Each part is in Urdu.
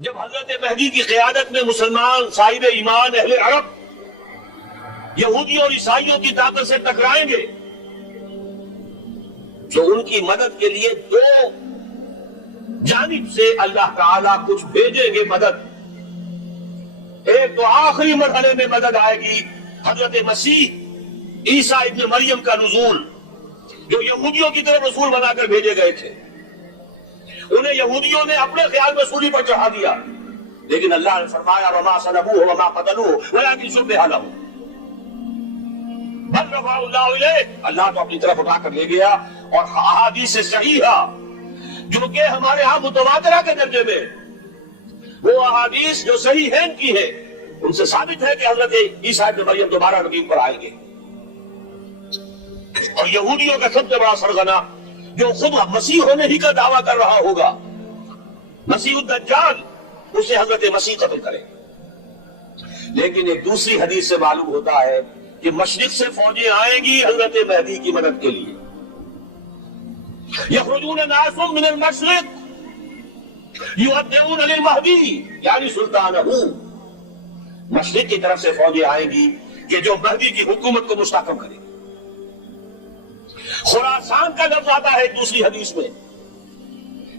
جب حضرت مہدی کی قیادت میں مسلمان صاحب ایمان اہل عرب یہودیوں اور عیسائیوں کی طاقت سے ٹکرائیں گے تو ان کی مدد کے لیے دو جانب سے اللہ تعالیٰ کچھ بھیجیں گے مدد. ایک تو آخری مرحلے میں مدد آئے گی حضرت مسیح عیسیٰ ابن مریم کا نزول، جو یہودیوں کی طرف رسول بنا کر بھیجے گئے تھے. انہیں یہودیوں نے اپنے خیال میں سولی پر چڑھا دیا، لیکن اللہ نے فرمایا وما صلبوہ وما قتلوہ ولکن شبہ لہم بل رفعہ اللہ الیہ. اللہ تو اپنی طرف اٹھا کر لے گیا. اور احادیث صحیحہ جو کہ ہمارے ہاں متواترہ کے درجے میں، وہ احادیث جو صحیح ہیں کی ہے، ان سے ثابت ہے کہ حضرت عیسیٰ ابن مریم دوبارہ زمین پر آئیں گے. اور یہودیوں کا سب سے بڑا سرغنہ جو خود مسیح ہونے ہی کا دعویٰ کر رہا ہوگا، مسیح الدجال، اسے حضرت مسیح قتل کرے. لیکن ایک دوسری حدیث سے معلوم ہوتا ہے کہ مشرق سے فوجیں آئیں گی حضرت مہدی کی مدد کے لیے. یخرجون ناس من المشرق یودعون للمہدی یعنی سلطانہ. مشرق کی طرف سے فوجیں آئیں گی کہ جو مہدی کی حکومت کو مستحکم کرے. خراسان کا لفظ آتا ہے ایک دوسری حدیث میں.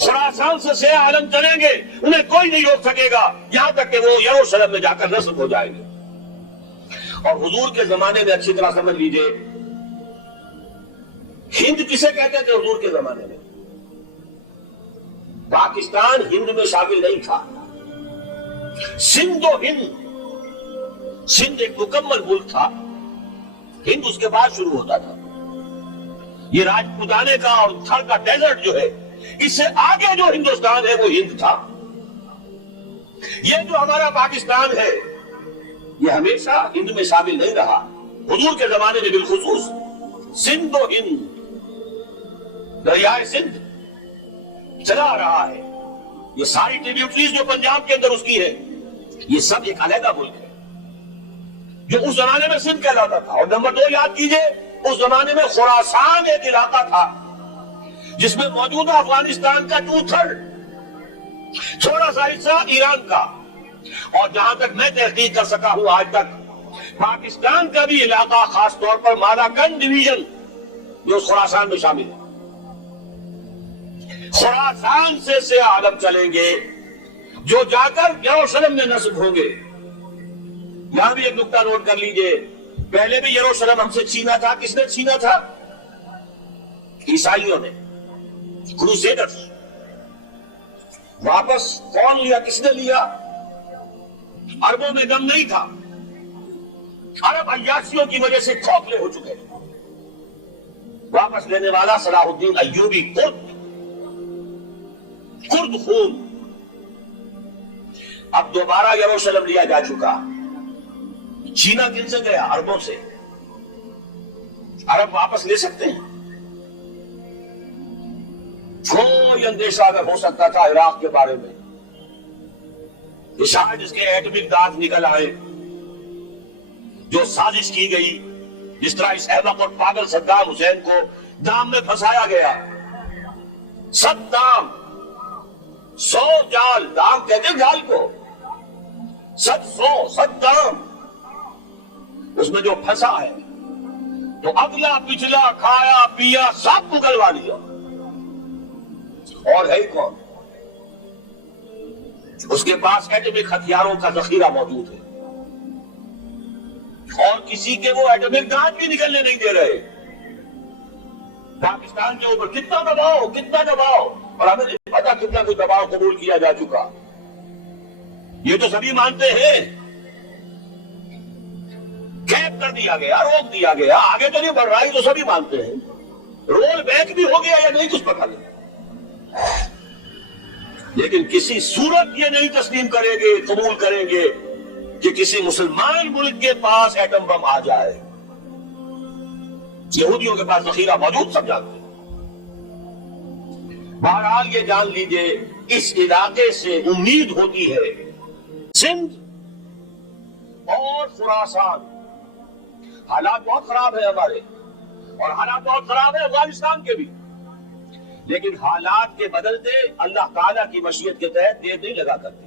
خراسان سے سیاہ عالم چلیں گے، انہیں کوئی نہیں روک سکے گا یہاں تک کہ وہ یروشلم میں جا کر نصب ہو جائیں گے. اور حضور کے زمانے میں اچھی طرح سمجھ لیجئے، ہند کسے کہتے تھے حضور کے زمانے میں؟ پاکستان ہند میں شامل نہیں تھا. سندھ و ہند، سندھ ایک مکمل ملک تھا، ہند اس کے بعد شروع ہوتا تھا. یہ راجپوتانے کا اور تھر کا ڈیزرٹ جو ہے، اس سے آگے جو ہندوستان ہے وہ ہند تھا. یہ جو ہمارا پاکستان ہے یہ ہمیشہ ہند میں شامل نہیں رہا. حضور کے زمانے میں بالخصوص سندھ و ہند، دریائے سندھ چلا رہا ہے. یہ ساری ٹریبیوٹریز جو پنجاب کے اندر اس کی ہے، یہ سب ایک علیحدہ ملک ہے جو اس زمانے میں سندھ کہلاتا تھا. اور نمبر 2 یاد کیجئے، اس زمانے میں خراسان ایک علاقہ تھا جس میں موجودہ افغانستان کا 2/3، تھوڑا سا حصہ ایران کا، اور جہاں تک میں تحقیق کر سکا ہوں آج تک پاکستان کا بھی علاقہ، خاص طور پر مالاکنڈ ڈویژن جو خراسان میں شامل ہے. خراسان سے سیاہ عالم چلیں گے جو جا کر یروشلم میں نصب ہوں گے. یہاں بھی ایک نقطہ نوٹ کر لیجئے، پہلے بھی یروشلم ہم سے چھینا تھا. کس نے چھینا تھا؟ عیسائیوں نے، کروسیڈرز. واپس کون لیا؟ کس نے لیا؟ عربوں میں دم نہیں تھا، عرب عیاشیوں کی وجہ سے کھوکھلے ہو چکے. واپس لینے والا صلاح الدین ایوبی، کرد خون. اب دوبارہ یروشلم لیا جا چکا. چینا کن سے گیا؟ عربوں سے. عرب واپس لے سکتے ہیں؟ کوئی اندیشہ اگر ہو سکتا تھا عراق کے بارے میں، شاید اس کے ایٹمک دانت نکل آئے. جو سازش کی گئی، جس طرح اس احمق اور پاگل صدام حسین کو دام میں پھنسایا گیا، 100 دام، 100 جال، دام کہتے ہیں جال کو، 100 دام اس میں جو پھنسا ہے، تو اگلا پچھلا کھایا پیا سب مغلوا لیا. اور ہے کون؟ اس کے پاس ایٹمک ہتھیاروں کا ذخیرہ موجود ہے، اور کسی کے وہ ایٹمک دانت بھی نکلنے نہیں دے رہے. پاکستان کے اوپر کتنا دباؤ، اور ہمیں نہیں پتا کتنا کوئی دباؤ قبول کیا جا چکا. یہ تو سبھی مانتے ہیں. قید کر دیا گیا، روک دیا گیا، آگے تو نہیں بڑھ رہا، تو سبھی مانتے ہیں. رول بیک بھی ہو گیا یا نہیں کچھ پتا نہیں. لیکن کسی صورت یہ نہیں تسلیم کریں گے، قبول کریں گے کہ کسی مسلمان ملک کے پاس ایٹم بم آ جائے. یہودیوں کے پاس ذخیرہ موجود، سب جانتے ہیں. بہرحال یہ جان لیجئے، اس علاقے سے امید ہوتی ہے سندھ اور خراسان. حالات بہت خراب ہے ہمارے، اور حالات بہت خراب ہے افغانستان کے بھی. لیکن حالات کے بدلتے اللہ تعالیٰ کی مشیت کے تحت دیر نہیں لگا کرتے.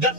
10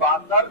72